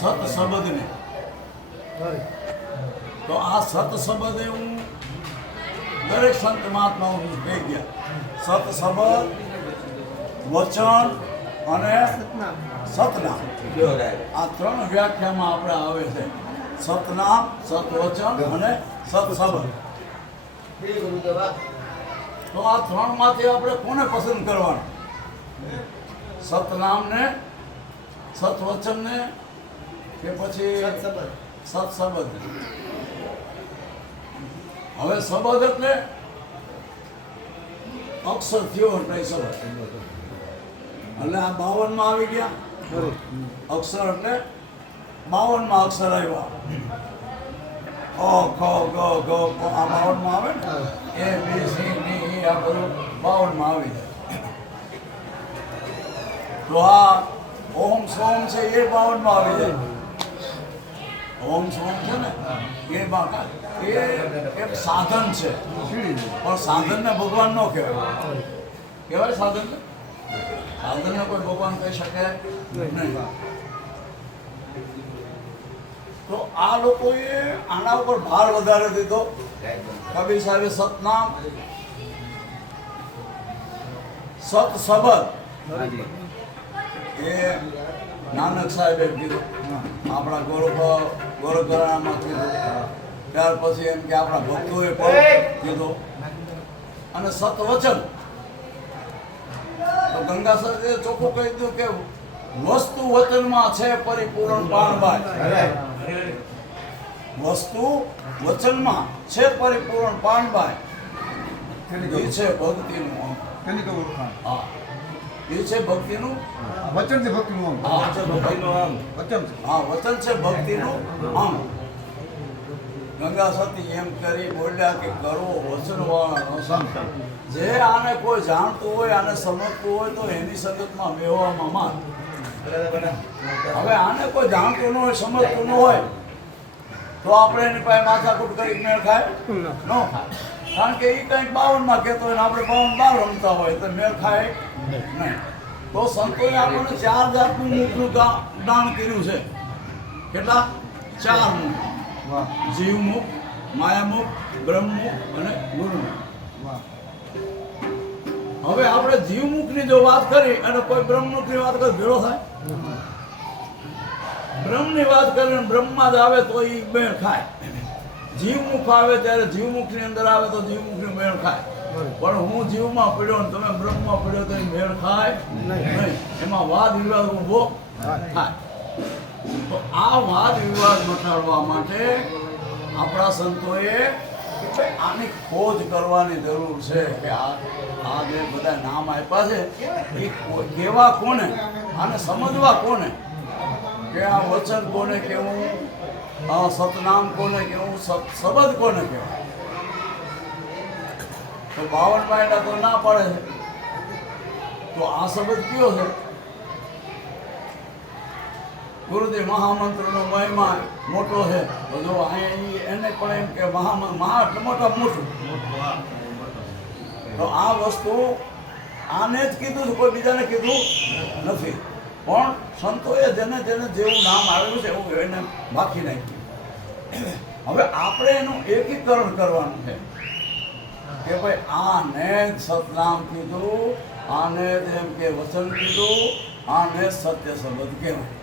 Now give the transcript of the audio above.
સત શબ્દને. તો આ સત શબ્દ એવું દરેક સંત મહાત્માઓ કહી ગયા. સત શબ્દ, વચન અને સતનામ, આ ત્રણ વ્યાખ્યામાં આપણે આવે છે. સતનામ, સતવચન અને સત શબ્દ. તો આ ત્રણ માંથી આપણે કોને પસંદ કરવાનું? સતનામને, સતવચનને કે પછી સત શબ્દ? હવે શબ્દ એટલે અક્ષર થયો એટલે શબ્દ. એટલે આ 52 માં આવી ગયા અક્ષર, એટલે 52 માં અક્ષર આવ્યા. અ ક ગ ગ ક આ 52 માં આવે ને. એ બી સી ડી ઈ આ બધું 52 માં આવી જાય. તો આ ઓમ સોમ છે એ 52 માં આવી જાય. ઓમ સોમ છે ને એ એક સાધન છે, પણ સાધનને ભગવાન ન કહેવાય. કહેવાય સાધનને? સાધનને કોઈ ભગવાન કહી શકે નહીં. તો આ લોકોએ આના ઉપર ભાર વધારે દીધો. કબીર સાહેબે સતનામ, સત શબ્દ એ નાનક સાહેબે કીધું, આપણા ગોરખઘરાણામાં કીધું. ત્યાર પછી એમ કે આપણા ભક્તોએ પણ કીધું. અને સતવચન તો ગંગાસરે ચોખ્ખું કહી દીધું કે વસ્તુ વચનમાં છે પરિપૂર્ણ પાણબાઈ. વસ્તુ વચનમાં છે પરિપૂર્ણ પાણબાઈ. એ છે ભક્તિનું અંગ. હા, એ છે ભક્તિનું વચન છે, ભક્તિનું અંગ. હા, છે ભક્તિનું અંગ. વચન છે. હા, વચન છે ભક્તિનું અંગ. ગંગા સતી એમ કરી બોલ્યા કે કરવો વચનવાળાનો સંગ. જે આને કોઈ જાણતું હોય, આને સમજતું હોય તો એની સંગતમાં બેહવામાં માન. હવે આને કોઈ જાણતું ન હોય, સમજતું ન હોય તો આપણે એની પાસે માથાકૂટ કરી મેળ ખાય ન ખાય. કારણ કે એ કંઈક 52 માં કહેતો હોય ને આપણે 52 રમતા હોય તો મેળ ખાય નહીં. તો સંતોએ આપણને 4 જાતનું મુખનું દાન કર્યું છે. કેટલા? 4 મુખ. જીવમુખ, માયામુખ, બ્રહ્મમુખ અને ગુરુમુખ. હવે આપણે જીવમુખની જો વાત કરી અને કોઈ બ્રહ્મમુખની વાત કરી ભેળો થાય? બ્રહ્મની વાત કરીને બ્રહ્મમાં જ આવે તો એ મેળ ખાય. જીવમુખ આવે ત્યારે જીવમુખની અંદર આવે તો જીવમુખની મેળ ખાય. પણ હું જીવમાં પડ્યો ને તમે બ્રહ્મમાં પડ્યો તો એ મેળ ખાય નહીં. એમાં વાદ વિવાદ ઊભો થાય. તો આ વાદ વિવાદ મટાડવા માટે આપણા સંતોએ આની ખોજ કરવાની જરૂર છે કે આ જે બધા નામ આપ્યા છે એ કેવા કોને, આને સમજવા કોને, કે આ વચન કોને કેવું, સતનામ કોને કેવું, શબ્દ કોને કહેવાય. તો 52 પાયડા તો ના પડે છે. તો આ શબ્દ કયો છે? ગુરુદેવ મહામંત્રનો મહિમા મોટો છે. તો જો અહીંયા એને પણ એમ કે મહા એટલે મોટું. તો આ વસ્તુ આને જ કીધું છે, કોઈ બીજાને કીધું નથી. પણ સંતોએ જેને જેને જેવું નામ આવેલું છે એવું એને બાકી નાખ્યું. હવે આપણે એનું એકીકરણ કરવાનું છે કે ભાઈ આને જ સતનામ કીધું, આને જ એમ કે વચન કીધું, આને સત્ય શબ્દ કહેવાય.